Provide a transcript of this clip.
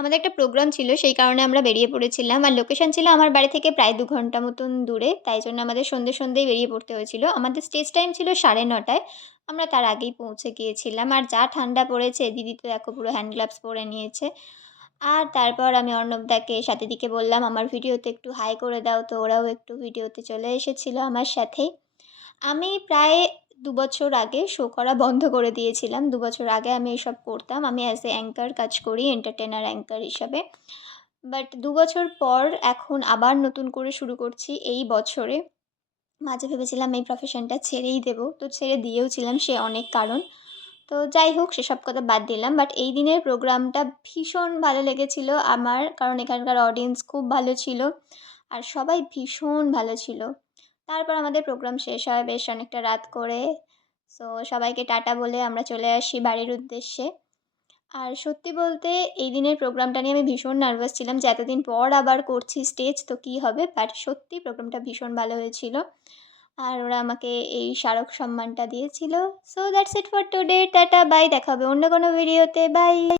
আমাদের একটা প্রোগ্রাম ছিল, সেই কারণে আমরা বেরিয়ে পড়েছিলাম। আর লোকেশন ছিল আমার বাড়ি থেকে প্রায় ২ ঘন্টা মতন দূরে। তাই জন্য আমাদের সন্ধ্যেই বেরিয়ে পড়তে হয়েছিল। আমাদের স্টেজ টাইম ছিল ৯:৩০ টায়। আমরা তার আগেই পৌঁছে গিয়েছিলাম। আর যা ঠান্ডা পড়েছে, দিদি তো দেখো পুরো হ্যান্ড গ্লাভস পরে নিয়েছে। আর তারপর আমি অর্ণবদাকে, সাথীদিকে বললাম, "আমার ভিডিওতে একটু হাই করে দাও।" তো ওরাও একটু ভিডিওতে চলে এসেছিল আমার সাথেই। আমি প্রায় ২ বছর আগে শো করা বন্ধ করে দিয়েছিলাম। ২ বছর আগে আমি এসব করতাম। আমি অ্যাজ এ অ্যাঙ্কার কাজ করি, এন্টারটেইনার অ্যাঙ্কার হিসাবে। বাট ২ বছর পর এখন আবার নতুন করে শুরু করছি এই বছরে। মাঝে ভেবেছিলাম এই প্রফেশনটা ছেড়েই দেব। তো ছেড়ে দিয়েওছিলাম, সে অনেক কারণ। তো যাই হোক, সেসব কথা বাদ দিলাম। বাট এই দিনের প্রোগ্রামটা ভীষণ ভালো লেগেছিল আমার। কারণ এখানকার অডিয়েন্স খুব ভালো ছিল। আর সবাই ভীষণ ভালো ছিল। তারপর আমাদের প্রোগ্রাম শেষ হয় বেশ অনেকটা রাত করে। সো সবাইকে টাটা বলে আমরা চলে আসি বাড়ির উদ্দেশ্যে। আর সত্যি বলতে এই দিনের প্রোগ্রামটা নিয়ে আমি ভীষণ নার্ভাস ছিলাম যে এতদিন পর আবার করছি স্টেজ, তো কী হবে? বাট সত্যি প্রোগ্রামটা ভীষণ ভালো হয়েছিল। আর ওরা আমাকে এই স্মারক সম্মানটা দিয়েছিল। So that's it for today. Tata, bye. দেখা হবে অন্য কোনো ভিডিওতে। বাই।